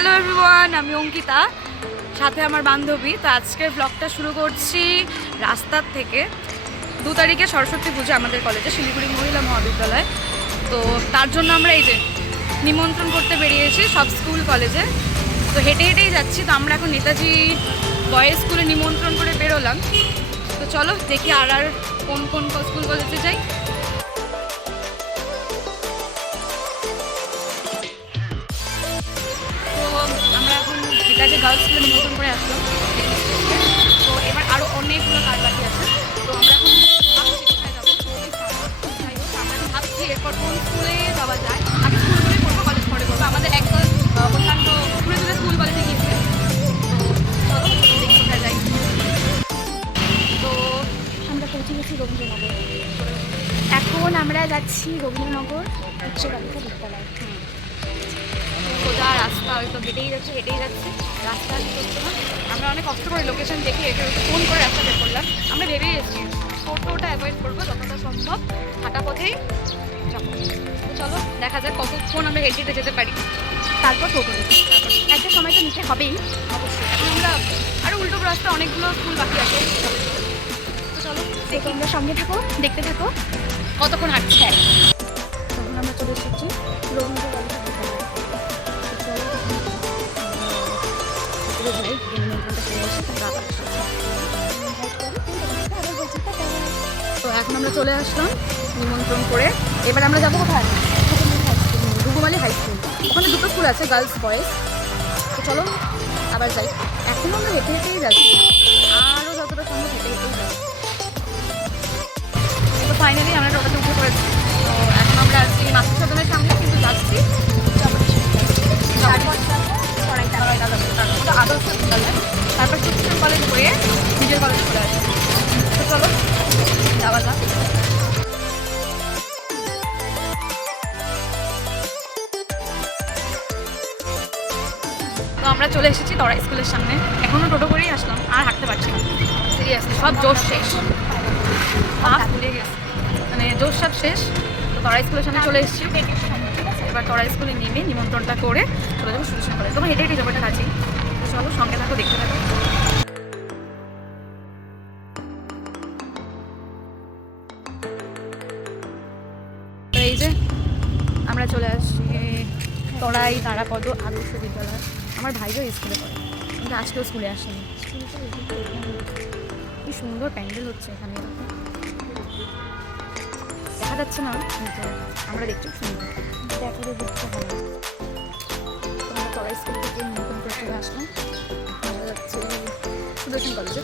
Hello everyone আমি অঙ্কিতা, সাথে আমার বান্ধবী। তো আজকের ব্লগটা শুরু করছি রাস্তার থেকে। দু তারিখে সরস্বতী পুজো আমাদের কলেজে শিলিগুড়ি মহিলা মহাবিদ্যালয়। তো তার জন্য আমরা এই যে নিমন্ত্রণ করতে বেরিয়েছি সব স্কুল কলেজে তো হেঁটে হেঁটেই যাচ্ছি, তো আমরা এখন নেতাজি বয়েজ স্কুলে নিমন্ত্রণ করে বেরোলাম। তো চলো দেখি আর আর কোন কোন স্কুল কলেজে যাই। এখন নেতাজি গার্লস স্কুলে নিমন্ত্রণ করে আসলাম, তো এবার আরও অনেকগুলো কাজ বাকি আছে। তো আমরা এখন ভাবছি এরপর কোন স্কুলে যাওয়া যায়। কলেজ পরে করব আমাদের তো আমরা রবীন্দ্রনগর। এখন আমরা যাচ্ছি রবীন্দ্রনগর উচ্চ বালিকা বিদ্যালয়। সোজা রাস্তা ওই তো হেঁটেই যাচ্ছে হেঁটেই যাচ্ছে রাস্তা না। আমরা অনেক কষ্ট করে লোকেশন দেখে একে ফোন করে রাস্তা বের করলাম। আমরা ভেবেই এসেছি টোটোটা অ্যাভয়েড করব যতটা সম্ভব হাঁটা পথেই যাব। চলো দেখা যাক কতক্ষণ আমরা হেঁটে হেঁটে যেতে পারি। তারপর টোটো একটা সময় তো নিতে হবেই অবশ্যই। এখন আমরা আরও উল্টো রাস্তা অনেকগুলো স্কুল বাকি আছে। তো চলো দেখি। তোমরা সঙ্গে থাকো দেখতে থাকো। কতক্ষণ হাঁটছে? তখন আমরা চলে এসেছি রবীন্দ্র এখন আমরা চলে আসলাম নিমন্ত্রণ করে। এবার আমরা যাব কোথায়? ঘুঘুমালি হাই স্কুল ওখানে দুটো স্কুল আছে গার্লস বয়েজ তো চলো, আবার যাই। এখনও আমরা হেঁটে হেঁটেই যাচ্ছি। আরও যতটা সম্ভব হেঁটে হেঁটেই যাচ্ছি। তো ফাইনালি আমরা টোটাতে উঠে পড়েছি। তো এখন আমরা আছি মাতৃ সদনের সামনে, কিন্তু যাচ্ছি। তারপর কলেজ হয়ে নিজের কলেজ চলে আসি তো চলো তো আমরা চলে এসেছি তরা স্কুলের সামনে। এখনও টোটো করেই আসলাম, আর হাঁটতে পারছি না। সিরিয়াসলি সব জোশ শেষ। মানে জোশ সব শেষ। তো তরা স্কুলের সামনে চলে এসেছি। এবার তরা স্কুলে নেমে নিমন্ত্রণটা করে চলে যাব শুরু করে তোমার হেঁটে হেঁটে যাব কাছেই আমরা চলে আসছি তরাই তারাপদ আদর্শ বিদ্যালয় আমার ভাইও স্কুলে পড়ে। কিন্তু আজকেও স্কুলে আসেনি। কি সুন্দর প্যান্ডেল হচ্ছে এখানে। দেখা যাচ্ছে না, কিন্তু আমরা দেখছি সুন্দর। দেখলে দেখতে হবে স্কুল থেকে নতুন করে আসলাম। যাচ্ছি সুদর্শন কলেজে।